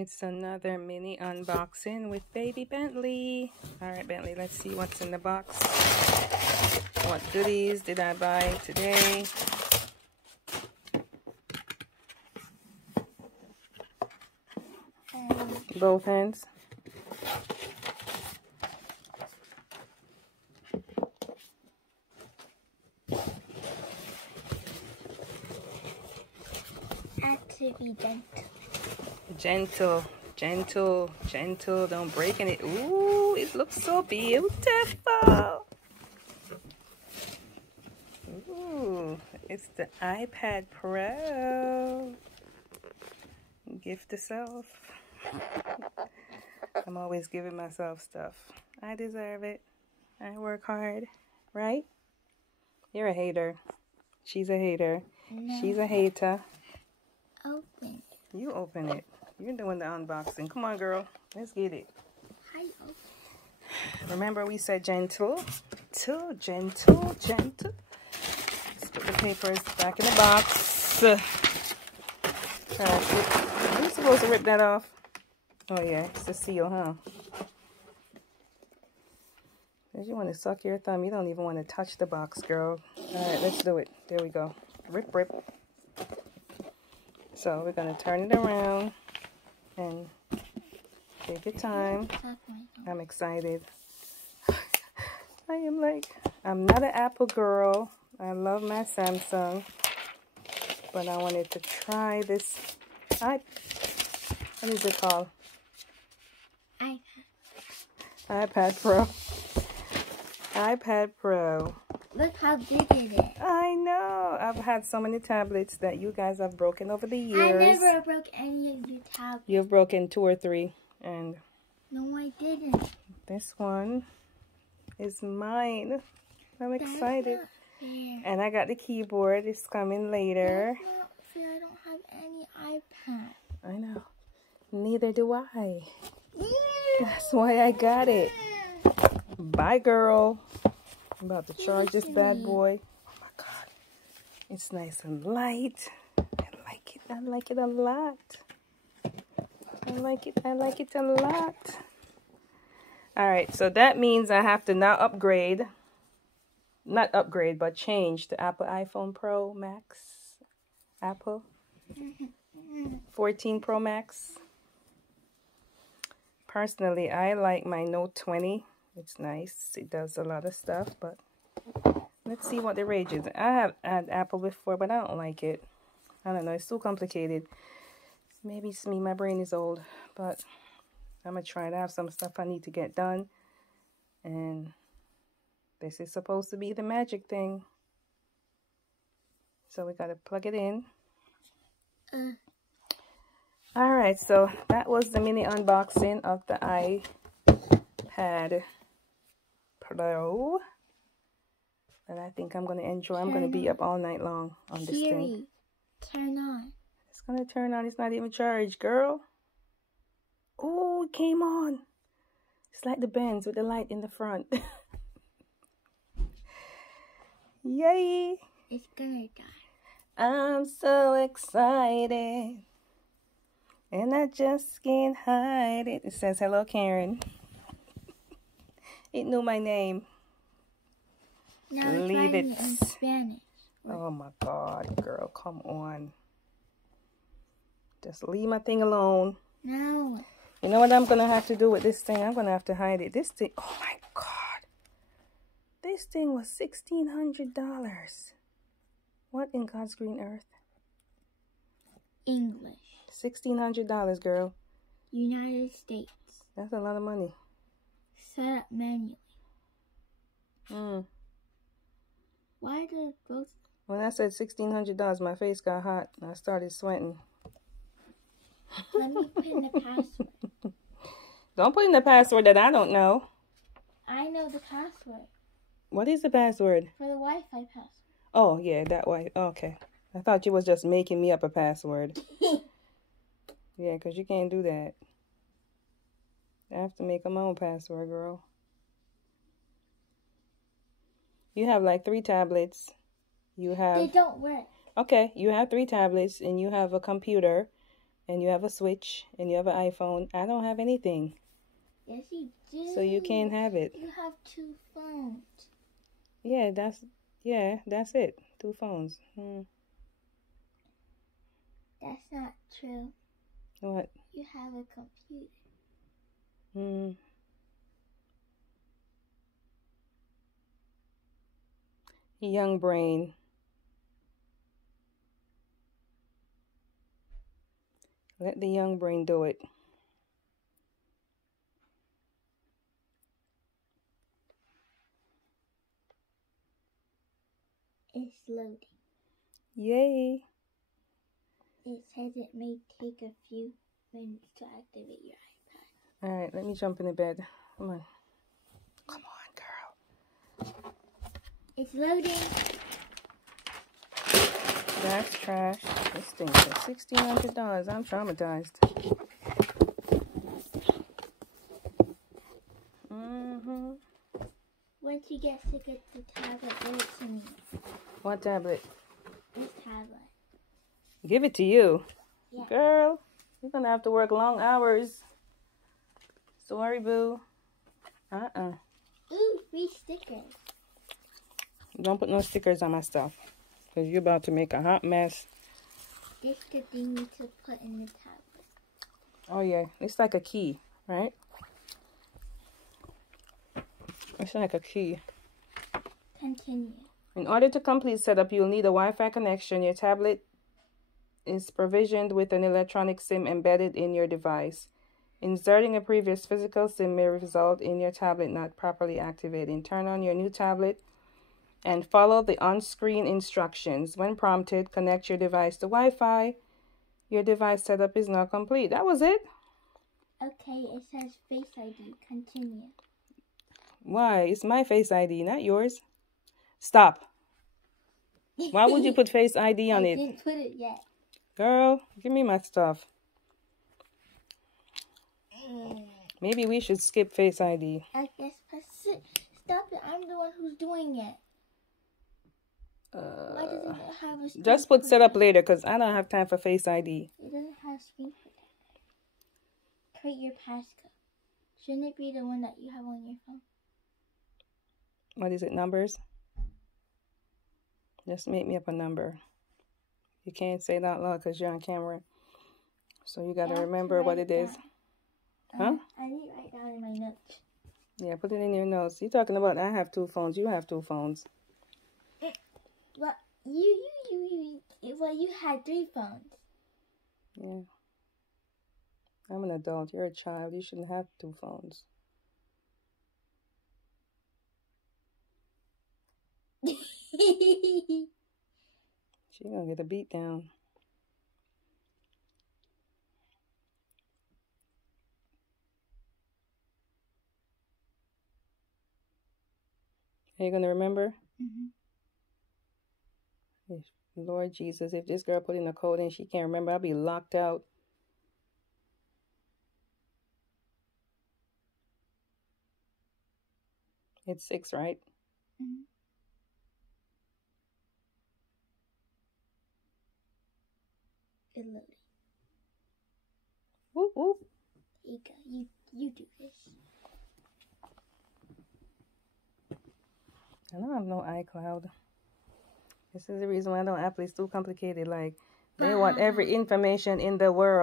It's another mini unboxing with baby Bentley. Alright, Bentley, let's see what's in the box. What goodies did I buy today? Both hands. Has to be gentle. Don't break it. Ooh, it looks so beautiful. Ooh, it's the iPad Pro. Gift to self. I'm always giving myself stuff. I deserve it. I work hard, right? You're a hater. She's a hater. No. She's a hater. Open. You open it. You're doing the unboxing. Come on, girl. Let's get it. Hi. Remember we said gentle. Gentle. Let's put the papers back in the box. Are you supposed to rip that off? Oh yeah, it's the seal, huh? If you want to suck your thumb, you don't even want to touch the box, girl. Alright, let's do it. There we go. Rip. So we're going to turn it around and take your time. I'm excited. I'm not an Apple girl. I love my Samsung. But I wanted to try this. What is it called? iPad Pro. iPad Pro. Look how big it is. I know. I've had so many tablets that you guys have broken over the years. I never broke any of your tablets. You've broken 2 or 3. And no, I didn't. This one is mine. I'm excited. That's not fair. And I got the keyboard. It's coming later. That's not fair. I don't have any iPad. I know. Neither do I. That's why I got it. Bye, girl. I'm about to charge this bad boy. Oh my God. It's nice and light. I like it. I like it a lot. I like it a lot. Alright, so that means I have to now upgrade. Not upgrade, but change to Apple iPhone Pro Max. Apple 14 Pro Max. Personally, I like my Note 20. It's nice. It does a lot of stuff, but let's see what the rage is. I have had Apple before, but I don't like it. I don't know. It's too complicated. Maybe it's me. My brain is old, but I'm going to try to have some stuff I need to get done. And this is supposed to be the magic thing. So we got to plug it in. Alright, so that was the mini unboxing of the iPad Pro. And I think I'm going to enjoy. I'm going to be up all night long on this thing. Turn on. It's going to turn on. It's not even charged, girl. Oh, it came on. It's like the Benz with the light in the front. Yay. It's going to die. I'm so excited. And I just can't hide it. It says, hello, Karen. It knew my name. Now Leave it in Spanish. Oh my God, girl, come on. Just leave my thing alone. No. You know what I'm going to have to do with this thing? I'm going to have to hide it. This thing, oh my God. This thing was $1,600. What in God's green earth? English. $1,600, girl. United States. That's a lot of money. Set up manually. Why did both? When I said $1,600, my face got hot and I started sweating. Let me put in the password. Don't put in the password that I don't know. I know the password. What is the password? For the Wi-Fi password. Oh, yeah, that way. Okay. I thought you was just making me up a password. Yeah, because you can't do that. I have to make my own password, girl. You have like 3 tablets. You have... They don't work. Okay, you have 3 tablets and you have a computer and you have a Switch, and you have an iPhone. I don't have anything. Yes, you do. So you can't have it. You have 2 phones. Yeah, that's it. 2 phones. That's not true. What? You have a computer. Young brain. Let the young brain do it. It's loading. Yay. It says it may take a few minutes to activate your iPad. All right, let me jump in the bed. Come on. Come on, girl. It's loading. That's trash. This thing for $1,600. I'm traumatized. Once you get sick of the tablet, give it to me. What tablet? This tablet. Give it to you. Yeah. Girl, you're going to have to work long hours. Sorry, boo. Ooh, free stickers. Don't put no stickers on my stuff, because you're about to make a hot mess. This the thing you to put in the tablet. Oh, yeah. It's like a key, right? It's like a key. Continue. In order to complete setup, you'll need a Wi-Fi connection. Your tablet is provisioned with an electronic SIM embedded in your device. Inserting a previous physical SIM may result in your tablet not properly activating. Turn on your new tablet and follow the on-screen instructions. When prompted, connect your device to Wi-Fi. Your device setup is now complete. That was it? Okay, it says Face ID. Continue. Why? It's my Face ID, not yours. Stop. Why would you put Face ID on I it? didn't put it yet. Girl, give me my stuff. Maybe we should skip Face ID. I guess stop it. I'm the one who's doing it. Why doesn't it have a screen Just put setup protector? later, because I don't have time for Face ID. It doesn't have screen protector. Create your passcode. Shouldn't it be the one that you have on your phone? What is it, numbers? Just make me up a number. You can't say it out loud because you're on camera. So you got to remember what it is. Huh? I need to write down in my notes. Yeah, put it in your notes. You're talking about I have 2 phones. You have 2 phones. Well, you had 3 phones. Yeah. I'm an adult. You're a child. You shouldn't have 2 phones. She's going to get a beat down. Are you going to remember? Lord Jesus, if this girl put in a code and she can't remember, I'll be locked out. It's 6, right? It loaded. Whoop, whoop. Here you go. You do this. I don't have no iCloud. This is the reason why I don't Apple. It's too complicated. Like, they want every information in the world.